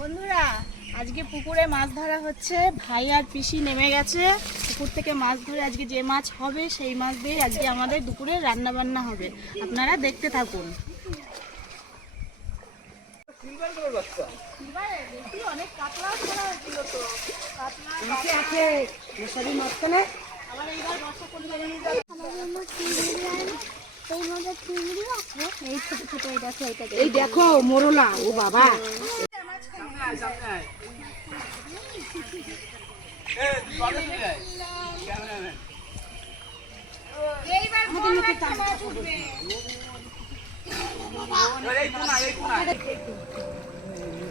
বন্ধুরা, আজকে পুকুরে মাছ ধরা হচ্ছে। ভাই আর পিসি নেমে গেছে পুকুর থেকে মাছ ধরে। আজকে যে মাছ হবে সেই মাছ দিয়ে আজকে আমাদের দুপুরে রান্না বান্না হবে। আপনারা দেখতে থাকুন। অনেক কাতলা ধরা হয়েছিল তো, কাতলা আছে সবই মাঝখানে। আবার এইবার বর্ষা পড়লে এই ছোট ছোট এই দেখো মোরলা। ও বাবা,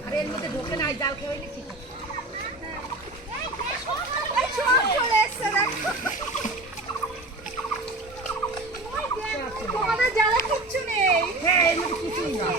আরে এর মধ্যে ঢোকে নাই, জাল খেয়ে নিচ্ছি। তোমাদের জালে কিচ্ছু নেই। হ্যাঁ, এর মধ্যে কিছুই না।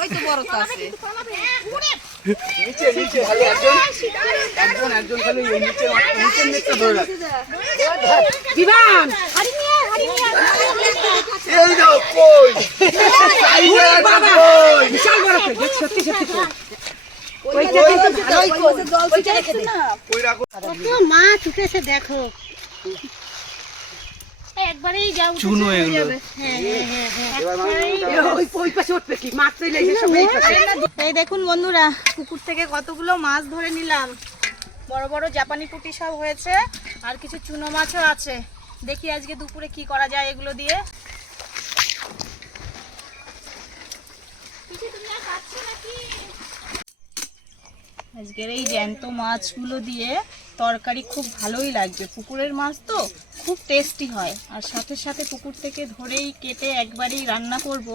ওই তো বড় তো আছে নিচে নিচে, খালি একজন একজন খালি নিচে নিচে নিচে ধরে রাখ। দিবান হারি নিয়ে এই দাও কই সাইজে কই বিশাল বড় কই, সত্যি সত্যি কই ওই যে ভালোই কই জল ছিটে রেখে দে। কই রাখো, কত মাছ উঠেছে দেখো। একবারেই যাও চুনো এগুলো। হ্যাঁ হ্যাঁ হ্যাঁ, ওই পাশে উঠবে কি মাছ চলে এসে সব এই পাশে। এই দেখুন বন্ধুরা, পুকুর থেকে কতগুলো মাছ ধরে নিলাম। বড় বড় জাপানি পুঁটি সব হয়েছে, আর কিছু চুনো মাছও আছে। দেখি আজকে দুপুরে কি করা যায় এগুলো দিয়ে। আজকের এই জ্যান্ত মাছগুলো দিয়ে তরকারি খুব ভালোই লাগবে। পুকুরের মাছ তো খুব টেস্টি হয়, আর সাথে সাথে পুকুর থেকে ধরেই কেটে একবারেই রান্না করব।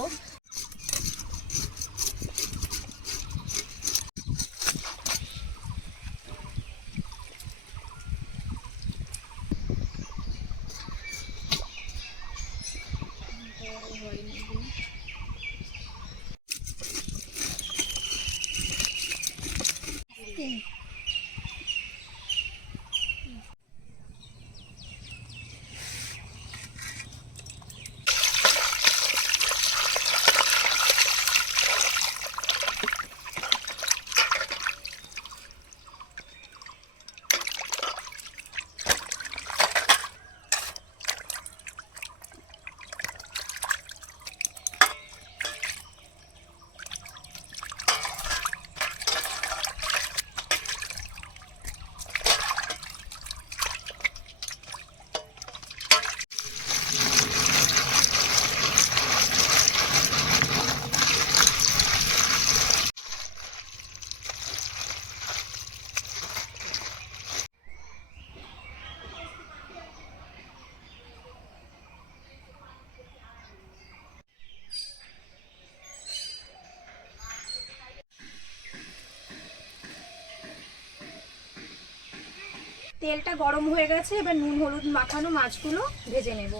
তেলটা গরম হয়ে গেছে, এবার নুন হলুদ মাখানো মাছগুলো ভেজে নেব।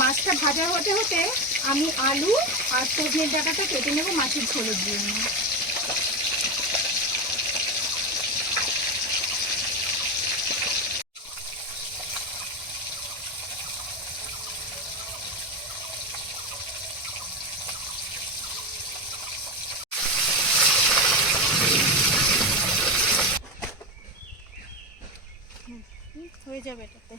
মাছটা ভাজা হতে হতে আমি আলু আর সজনের ডাঁটাটা কেটে নেব মাছের ঝোলের জন্য। হয়ে যাবে এটাতে।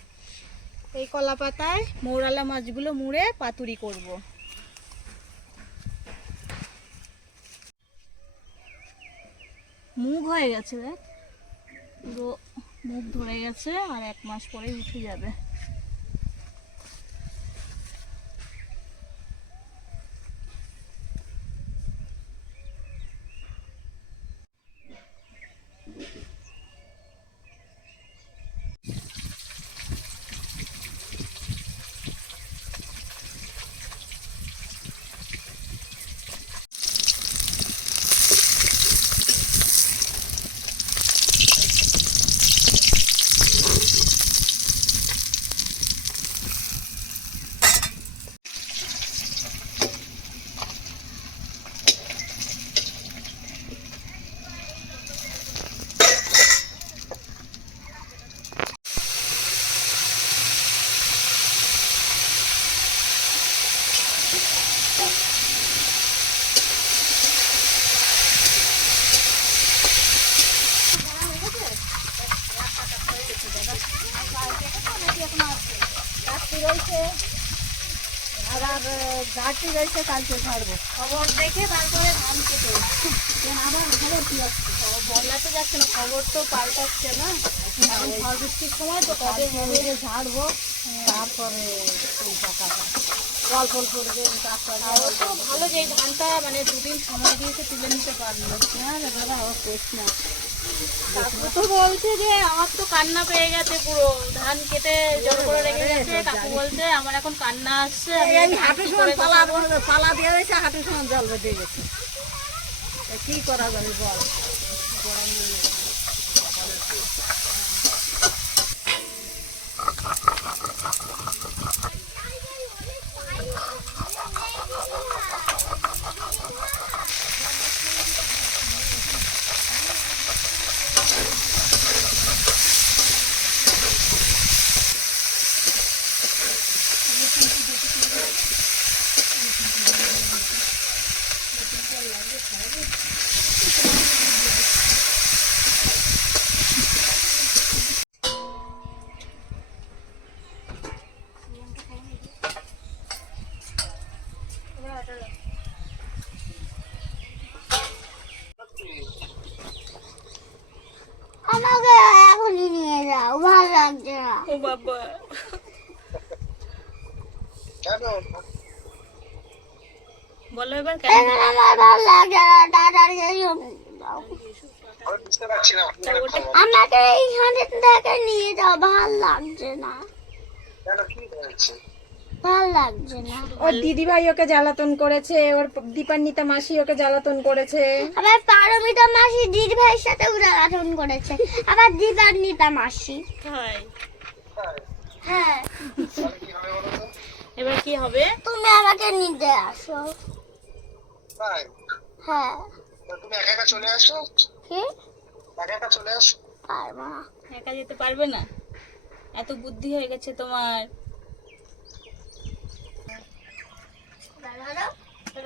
এই কলা পাতায় মৌরালা মাছগুলো মুড়ে পাতুরি করব। মুগ হয়ে গেছে, দেখ পুরো মুগ ধরে গেছে, আর 1 মাস পরেই উঠে যাবে। ঘাটি রয়েছে আর ঘাটি রয়েছে, কালকে ছাড়বো। খবর দেখে তারপরে ধান কেটে আবার খবর কি আসছে, খবর বদলাতে যাচ্ছে না, খবর তো পাল্টাচ্ছে না। এখন ঝড় বৃষ্টির সময় তো কবে হবে ঝাড়বো, তারপরে টাকাটা জল ফল করবে। তো ভালো যে এই ধানটা মানে দুদিন সময় দিয়েছে তুলে নিতে পারলো। হ্যাঁ দাদা আমার পেট না, কাকু তো বলছে যে আমার তো কান্না পেয়ে গেছে, পুরো ধান কেটে জল করে রেখে গেছে। কাকু বলছে আমার এখন কান্না আসছে, হাঁটু সমান পালা দিয়ে গেছে, হাঁটু সমান জল বেঁধে গেছে, কি করা যাবে বল। আমাকে এখনই নিয়ে যাও, ভালো লাগছে না। ও বাবা বলো এবার কেন এখন আমার ভালো লাগছে না, তাড়াতাড়ি যাও। আমাকে এইখানে থেকে নিয়ে যাও, ভালো লাগছে না, ভালো লাগছে না। ওর দিদি ভাই ওকে জ্বালাতন করেছে, ওর দীপান্বিতা মাসি ওকে জ্বালাতন করেছে। আবার পারমিতা মাসি দিদি ভাইয়ের সাথে উদাহরণ করেছে, আবার দীপান্বিতা মাসি। হয়? হ্যাঁ, এবার কি হবে? তুমি আমাকে নিতে আসো। হ্যাঁ, তুমি একা একা চলে আসো, কি একা একা চলে আসো। পারবো না। একা যেতে পারবে না, এত বুদ্ধি হয়ে গেছে তোমার। ধরো,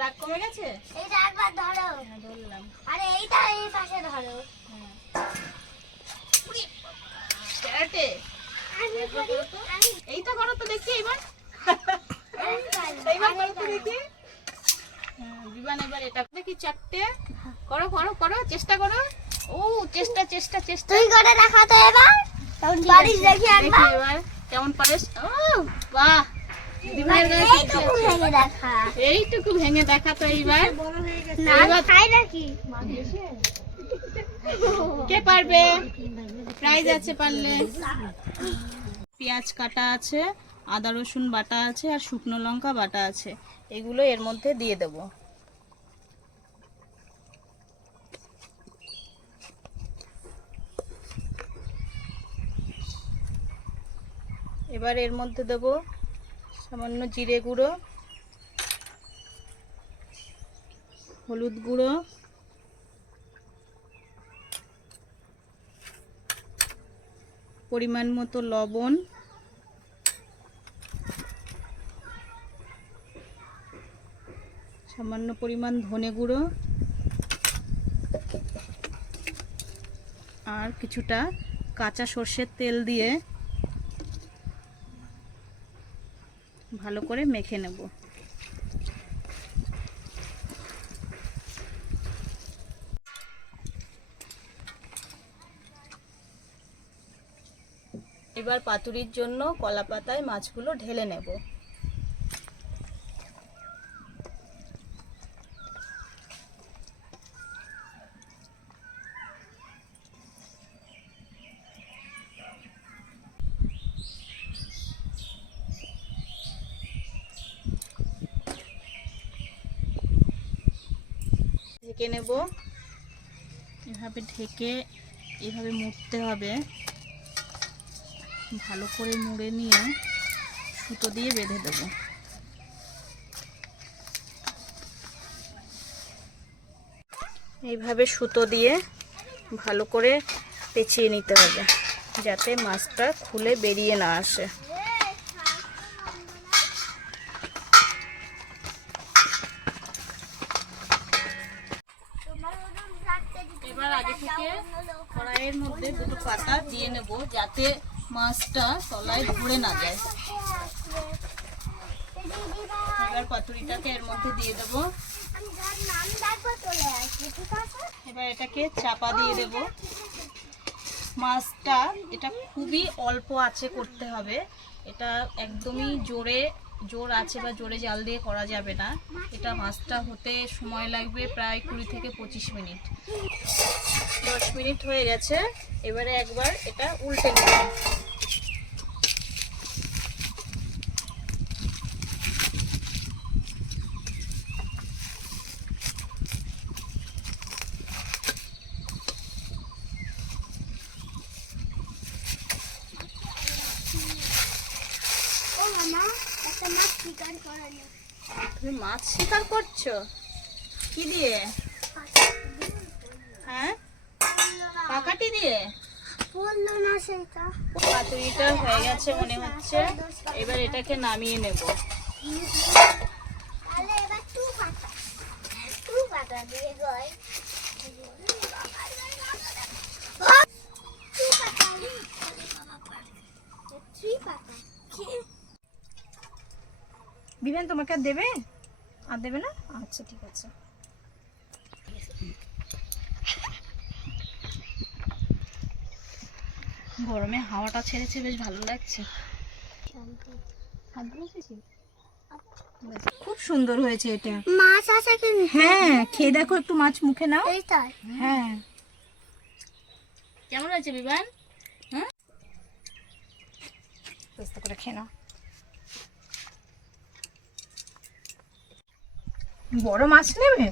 রাগ কমে গেছে? এইটা একবার ধরো, ধরলাম। আরে এইটা এই পাশে ধরো। ক্যারাটে এইটা করো তো দেখি এবার, এইবার করো তো দেখি। বিমান এবার এটা দেখি, চারটে করো করো করো, চেষ্টা করো। ও চেষ্টা চেষ্টা চেষ্টা, তুই করে দেখা তো এবার, পারিস দেখি দেখি একবার। এবার কেমন পারিস। ও বাহ, দিদিভাইয়ের গায়ে এইটুকু ভেঙে দেখা। এইটুকু ভেঙে দেখা তো এইবার। না খাই নাকি? কে পারবে? প্রাইজ আছে পারলে। পেঁয়াজ কাটা আছে, আদা রসুন বাটা আছে, আর শুকনো লঙ্কা বাটা আছে, এগুলো এর মধ্যে দিয়ে দেব। এবার এর মধ্যে দেব সামান্য জিরে গুঁড়ো, হলুদ গুঁড়ো, পরিমাণ মতো লবণ, সামান্য পরিমাণ ধনে গুঁড়ো, আর কিছুটা কাঁচা সর্ষের তেল দিয়ে ভালো করে মেখে নেব। এবার পাতুরির জন্য কলা পাতায় মাছগুলো ঢেলে নেব। ঢেকে নেব, এভাবে ঢেকে এভাবে মুড়তে হবে। ভালো করে মুড়ে নিয়ে সুতো দিয়ে বেঁধে দেব। এইভাবে সুতো দিয়ে ভালো করে পেঁচিয়ে নিতে হবে, যাতে মাছটা খুলে বেরিয়ে না আসে। এবার আগে থেকে কড়াইয়ের মধ্যে দুটো পাতা দিয়ে নেব, যাতে মাছটা তলায় ধরে না যায়। এবার পাতুরিটাকে এর মধ্যে দিয়ে দেবো। এবার এটাকে চাপা দিয়ে দেব। মাছটা এটা খুবই অল্প আঁচে করতে হবে, এটা একদমই জোর আছে বা জোরে জাল দিয়ে করা যাবে না। এটা মাছটা হতে সময় লাগবে প্রায় 20 থেকে 25 মিনিট। 10 মিনিট হয়ে গেছে, এবারে একবার এটা উল্টে নেব। ও মামা, একটা মাছ শিকার করে নি। তুমি মাছ শিকার করছো? কি দিয়ে? হ্যাঁ, পাকাটি দিয়ে? বললো না সেটা। পাতুরিটা হয়ে গেছে মনে হচ্ছে, এবার এটাকে নামিয়ে নেব। তাহলে এবার টু পাতা দিয়ে গয়। বিবেন তোমাকে আর দেবে? আর দেবে না? আচ্ছা ঠিক আছে। গরমে হাওয়াটা ছেড়েছে, বেশ ভালো লাগছে। খুব সুন্দর হয়েছে এটা। মাছ আছে কিন্তু। হ্যাঁ, খেয়ে দেখো, একটু মাছ মুখে নাও। এইটাই। হ্যাঁ, কেমন আছে বিমান? হ্যাঁ, চেষ্টা করে খেয়ে নাও। বড় মাছ নেবে?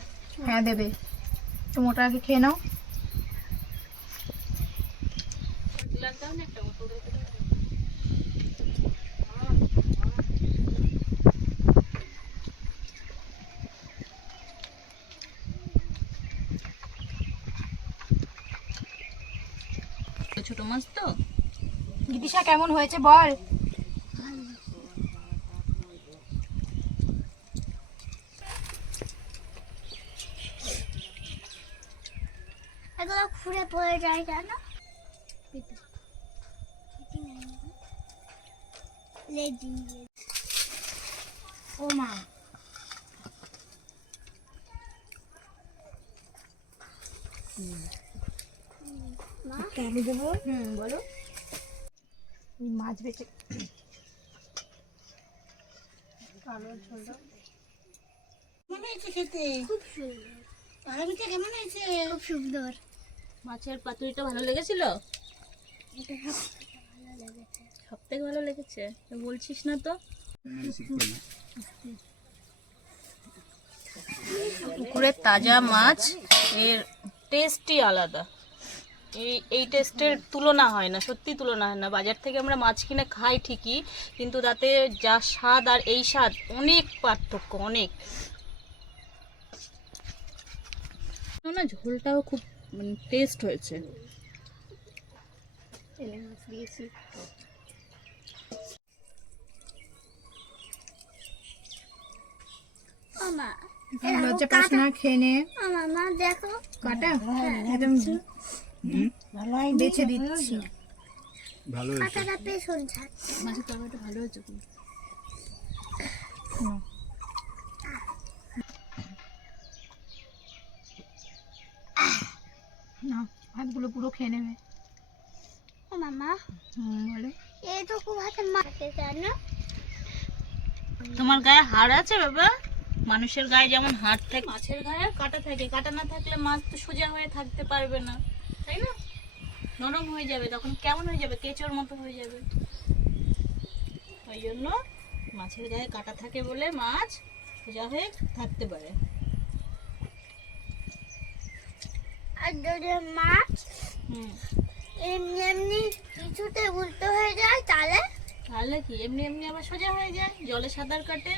হ্যাঁ দেবে। একটু মোটা আগে খেয়ে নাও। দাও না একটা বোতল। ছোট মাছ তো। গিতিশা কেমন হয়েছে বল? এগুলো খুঁড়ে পড়ে যায় কেন? ও মা, আমি দেবো। বলো। এই মাছ বেচে কালো ঝোলটা কেমন হয়েছে খেতে? খুব সুন্দর। আরামিটা কেমন হয়েছে? খুব সুন্দর। মাছের পাতুরিটা ভালো লেগেছিল? এটা ভালো লেগেছে। সব থেকে ভালো লেগেছে বলছিস না তো? পুকুরের তাজা মাছ, এর টেস্টই আলাদা। এই টেস্টের তুলনা হয় না, সত্যি তুলনা হয় না। বাজার থেকে আমরা মাছ কিনে খাই ঠিকই, কিন্তু তাতে যা স্বাদ আর এই স্বাদ অনেক পার্থক্য, অনেক। না, ঝোলটাও খুব টেস্ট হয়েছে। এলে মাছ দিয়েছি। মামা, লজ্জা পাস না, খেয়ে নে। মামা দেখো। কাটা একদম বেছে দিচ্ছি। ভালো হয়েছে। কাটাটা পেছন ছাড়ছে। মাছের তরকারিটা ভালো হয়েছে খুব। না, ভাতগুলো পুরো খেয়ে নেবে। ও মামা, বলে এইটুকু ভাতে মাছে কেন? তোমার গায়ে হাড় আছে বাবা? মানুষের গায়ে যেমন হাড় থাকে, মাছের গায়ে কাটা থাকে। কাটা না থাকলে মাছ তো সোজা হয়ে থাকতে পারবে না, তাই না? নরম হয়ে যাবে, তখন কেমন হয়ে যাবে? কেঁচোর মতো হয়ে যাবে। ওই জন্য মাছের গায়ে কাটা থাকে বলে মাছ সোজা হয়ে থাকতে পারে। আর যদি মাছ হুম, এমনি এমনি কিছুতে উল্টো হয়ে যায় তাহলে? তাহলে কি এমনি এমনি আবার সোজা হয়ে যায়? জলে সাঁতার কাটে।